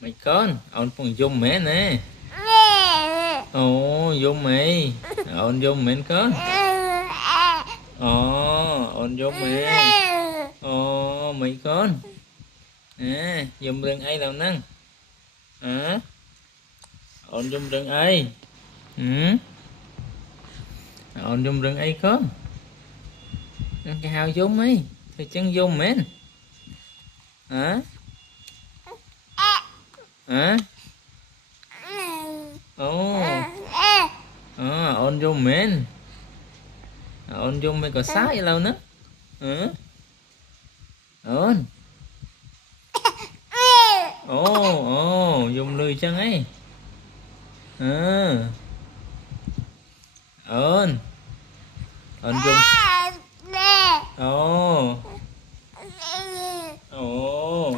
Mày con ông còn dùng mẹ nè. Ồ dùng mày ông dùng mẹ con. Ông dùng mẹ. Ồ mày con à dùng rừng ai đâu nè hả ông dùng rừng ai ừ ông dùng rừng ai con cái hào dùng mày thì chân dùng mẹ hả hả ồ ông dùng mẹ ông dùng mày có sai vậy đâu nữa hả ôn dùng lười chân ấy ôn ôn dùng ồ ồ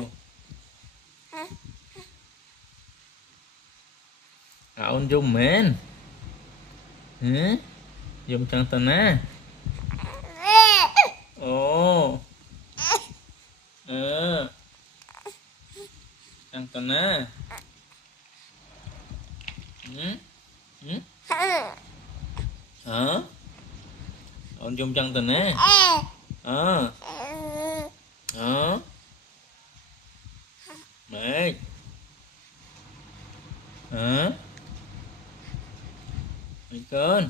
ôn dùng mến hả dùng chân tần á ồ chân tần á hả ôn dùng chân tần á mẹ hả mày cơn